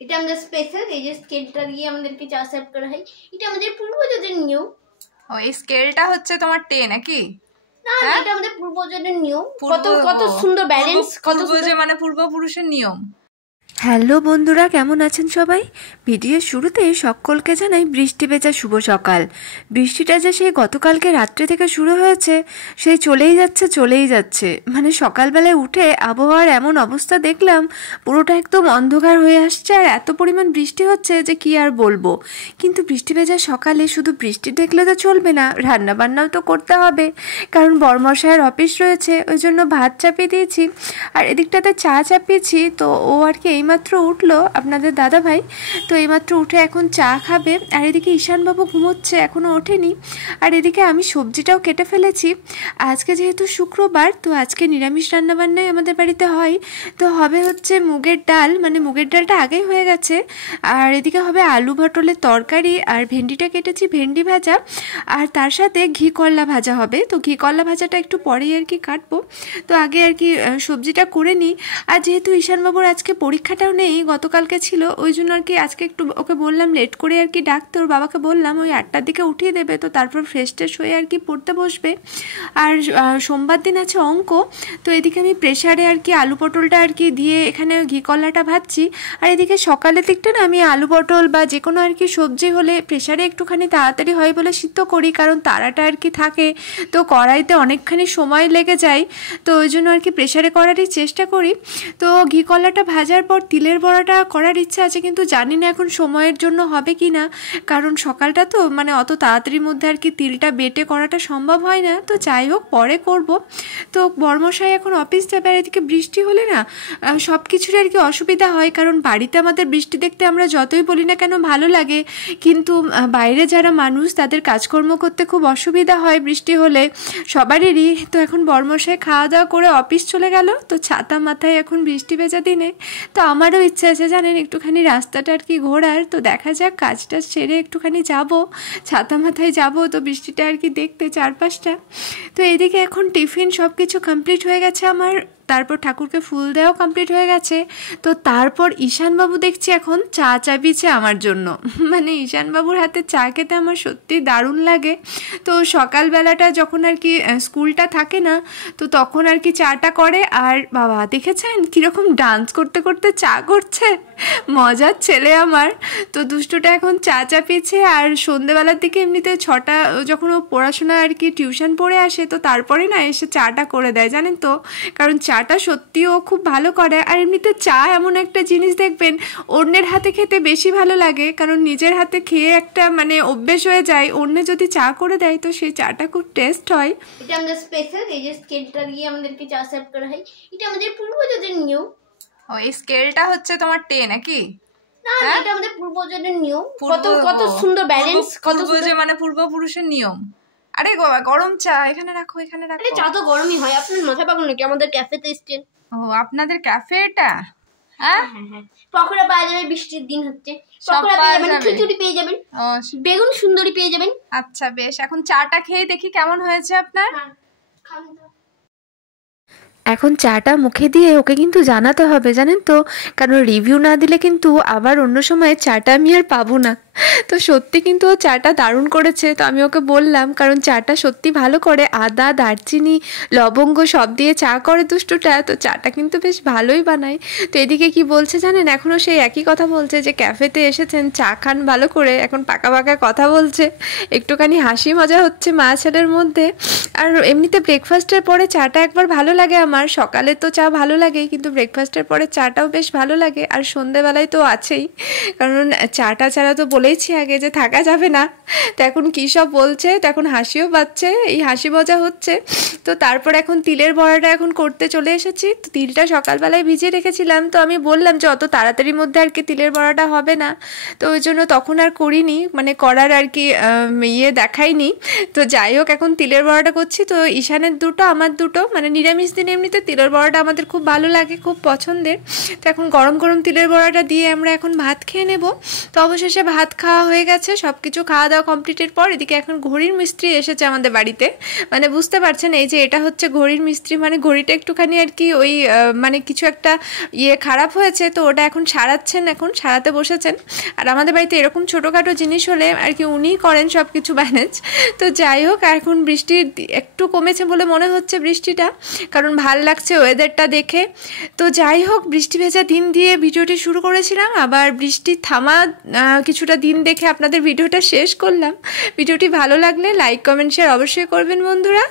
এটা আমাদের স্পেশাল, এই যে স্কেলটা দিয়ে আমাদেরকে চা সার্ভ করা হয়, এটা আমাদের পূর্বজদের নিয়ম। ও, এই স্কেলটা হচ্ছে তোমার টে নাকি? না, এটা আমাদের পূর্বজদের নিয়ম। কত কত সুন্দর ব্যালেন্স, কত সুন্দর, মানে পূর্বপুরুষের নিয়ম। হ্যালো বন্ধুরা, কেমন আছেন সবাই? ভিডিওর শুরুতে সকলকে জানাই বৃষ্টি ভেজা শুভ সকাল। বৃষ্টিটা যে সেই গতকালকে রাত্রে থেকে শুরু হয়েছে, সেই চলেই যাচ্ছে। মানে সকালবেলায় উঠে আবহাওয়ার এমন অবস্থা দেখলাম, পুরোটা একদম অন্ধকার হয়ে আসছে আর এত পরিমাণ বৃষ্টি হচ্ছে যে কি আর বলবো। কিন্তু বৃষ্টি ভেজা সকালে শুধু বৃষ্টি দেখলে তো চলবে না, রান্নাবান্নাও তো করতে হবে, কারণ বরমশায়ের অফিস রয়েছে, ওই জন্য ভাত চাপিয়ে দিয়েছি আর এদিকটাতে চা চাপিয়েছি। তো ও আর কি এইমাত্র উঠলো, আপনাদের দাদা ভাই, তো এইমাত্র উঠে এখন চা খাবে। আর এদিকে ঈশানবাবু ঘুমোচ্ছে, এখনও ওঠেনি। আর এদিকে আমি সবজিটাও কেটে ফেলেছি। আজকে যেহেতু শুক্রবার, তো আজকে নিরামিষ রান্নাবান্নাই আমাদের বাড়িতে হয়। তো হবে হচ্ছে মুগের ডাল, মানে মুগের ডালটা আগেই হয়ে গেছে। আর এদিকে হবে আলু পটলের তরকারি, আর ভেন্ডিটা কেটেছি, ভেন্ডি ভাজা, আর তার সাথে ঘি করলা ভাজা হবে। তো ঘি করলা ভাজাটা একটু পরেই আর কি কাটবো, তো আগে আর কি সবজিটা করে নিই। আর যেহেতু ঈশানবাবুর আজকে পরীক্ষাটাও নেই, গতকালকে ছিল, ওই জন্য আর কি আজকে একটু ওকে বললাম লেট করে আর কি ডাকতে। ওর বাবাকে বললাম ওই 8টার দিকে উঠিয়ে দেবে, তো তারপর ফ্রেশ ট্রেশ হয়ে আর কি পড়তে বসবে। আর সোমবার দিন আছে অঙ্ক। তো এদিকে আমি প্রেশারে আর কি আলু পটলটা আর কি দিয়ে এখানে ঘি কলাটা ভাজছি। আর এদিকে সকালের দিকটা না আমি আলু পটল বা যে কোনো আর কি সবজি হলে প্রেশারে একটুখানি তাড়াতাড়ি হয় বলে সিদ্ধ করি, কারণ তাড়াটা আর কি থাকে, তো কড়াইতে অনেকখানি সময় লেগে যায়। তো ওই জন্য আর কি প্রেশারে করারই চেষ্টা করি। তো ঘি কলাটা ভাজার পর তিলের বড়াটা করার ইচ্ছা আছে, কিন্তু জানি না এখন সময়ের জন্য হবে কি না, কারণ সকালটা তো মানে অত তাড়াতাড়ির মধ্যে আর কি তিলটা বেটে করাটা সম্ভব হয় না। তো যাই হোক, পরে করব। তো বর্মশাই এখন অফিস যাবে। আর এদিকে বৃষ্টি হলে না সব কিছুরই আর কি অসুবিধা হয়, কারণ বাড়িতে আমাদের বৃষ্টি দেখতে আমরা যতই বলি না কেন ভালো লাগে, কিন্তু বাইরে যারা মানুষ তাদের কাজকর্ম করতে খুব অসুবিধা হয় বৃষ্টি হলে সবারই। তো এখন বর্মশাই খাওয়া দাওয়া করে অফিস চলে গেল, তো ছাতা মাথায় এখন বৃষ্টি ভেজা দিনে। তো আমারও ইচ্ছে আছে জানেন একটুখানি রাস্তাটা আর কি ঘোরার, তো দেখা যাক কাজটা সেরে একটুখানি যাব, ছাতা মাথায় যাব, তো বৃষ্টিটা আর কি দেখতে চারপাশটা। তো এদিকে এখন টিফিন সব কিছু কমপ্লিট হয়ে গেছে আমার, তারপর ঠাকুরকে ফুল দেওয়াও কমপ্লিট হয়ে গেছে। তো তারপর ঈশানবাবু দেখছি এখন চা চাপিয়েছে আমার জন্য। মানে ঈশানবাবুর হাতে চা খেতে আমার সত্যি দারুণ লাগে। তো সকালবেলাটা যখন আর কি স্কুলটা থাকে না, তো তখন আর কি চাটা করে। আর বাবা দেখেছেন কীরকম ডান্স করতে করতে চা করছে, মজার ছেলে আমার। তো দুষ্টুটা এখন চা চাপিয়েছে। আর সন্ধেবেলার দিকে এমনিতে 6টা যখন ও পড়াশোনা আর কি টিউশন পড়ে আসে, তো তারপরে না এসে চাটা করে দেয় জানেন তো, কারণ চাটা সত্যি ও খুব ভালো করে। আর এমনিতে চা এমন একটা জিনিস দেখবেন অন্যের হাতে খেতে বেশি ভালো লাগে, কারণ নিজের হাতে খেয়ে একটা মানে অভ্যেস হয়ে যায়, অন্য যদি চা করে দেয় তো সেই চাটা খুব টেস্ট হয়। এটা আমাদের স্পেশাল, এই যে স্কেলটা দিয়ে আমাদেরকে চা সার্ভ করা হয়, এটা আমাদের পূর্বজদের নিয়ম। ও, এই স্কেলটা হচ্ছে তোমার টে নাকি? না, এটা আমাদের পূর্বজদের নিয়ম। কত কত সুন্দর ব্যালেন্স, কত সুন্দর, মানে পূর্বপুরুষের নিয়ম। আরে গরম চা এখানে রাখো, এখানে রাখো। চা তো গরমই হয়, আপনার মাথা পাগল নাকি? আমাদের ক্যাফেতে এসছেন। ও, আপনাদের ক্যাফে এটা? হ্যাঁ হ্যাঁ হ্যাঁ, পকোড়া পাওয়া যাবে, বৃষ্টির দিন হচ্ছে, পকোড়া পেয়ে যাবেন, খিচুড়ি পেয়ে যাবেন, বেগুন সুন্দরী পেয়ে যাবেন। আচ্ছা বেশ, এখন চাটা খেয়ে দেখি কেমন হয়েছে আপনার। এখন চাটা মুখে দিয়ে ওকে কিন্তু জানাতে হবে জানেন তো, কারণ রিভিউ না দিলে কিন্তু আবার অন্য সময় চাটা আমি আর পাবো না। তো সত্যি কিন্তু ও চাটা দারুণ করেছে। তো আমি ওকে বললাম, কারণ চাটা সত্যি ভালো করে, আদা দারচিনি লবঙ্গ সব দিয়ে চা করে দুষ্টুটা, তো চাটা কিন্তু বেশ ভালোই বানায়। তো এদিকে কি বলছে জানেন, এখনও সেই একই কথা বলছে যে ক্যাফেতে এসেছেন, চা খান ভালো করে, এখন পাকা পাকা কথা বলছে, একটুখানি হাসি মজা হচ্ছে মা ছেলের মধ্যে। আর এমনিতে ব্রেকফাস্টের পরে চাটা একবার ভালো লাগে আমার, সকালে তো চা ভালো লাগে, কিন্তু ব্রেকফাস্টের পরে চাটাও বেশ ভালো লাগে। আর সন্ধেবেলায় তো আছেই, কারণ চাটা ছাড়া তো বলেইছি আগে যে থাকা যাবে না। তো এখন কী সব বলছে, তো এখন হাসিও পাচ্ছে, এই হাসি মজা হচ্ছে। তো তারপর এখন তিলের বড়াটা এখন করতে চলে এসেছি। তো তিলটা সকালবেলায় ভিজিয়ে রেখেছিলাম, তো আমি বললাম যে অত তাড়াতাড়ির মধ্যে আর কি তিলের বড়াটা হবে না, তো ওই জন্য তখন আর করিনি, মানে করার আর কি দেখাইনি। তো যাই হোক, এখন তিলের বড়াটা করছি। তো ঈশানের দুটো আমার দুটো, মানে নিরামিষ দিন এমনিতে তিলের বড়াটা আমাদের খুব ভালো লাগে, খুব পছন্দের। তো এখন গরম গরম তিলের বড়াটা দিয়ে আমরা এখন ভাত খেয়ে নেব। তো অবশেষে ভাত খাওয়া হয়ে গেছে, সব কিছু খাওয়া দাওয়া কমপ্লিটের পর এদিকে এখন ঘড়ির মিস্ত্রি এসেছে আমাদের বাড়িতে। মানে বুঝতে পারছেন এই যে এটা হচ্ছে ঘড়ির মিস্ত্রি, মানে ঘড়িটা একটুখানি আর কি ওই মানে কিছু একটা খারাপ হয়েছে, তো ওটা এখন সারাচ্ছেন, এখন সারাতে বসেছেন। আর আমাদের বাড়িতে এরকম ছোটোখাটো জিনিস হলে আর কি উনিই করেন সব কিছু ম্যানেজ। তো যাই হোক, এখন বৃষ্টি একটু কমেছে বলে মনে হচ্ছে বৃষ্টিটা, কারণ ভাল লাগছে ওয়েদারটা দেখে। তো যাই হোক, বৃষ্টি ভেজা দিন দিয়ে ভিডিওটি শুরু করেছিলাম, আবার বৃষ্টি থামা কিছুটা দিন দেখে আপনাদের ভিডিওটা শেষ করলাম। ভিডিওটি ভালো লাগলে লাইক কমেন্ট শেয়ার অবশ্যই করবেন বন্ধুরা।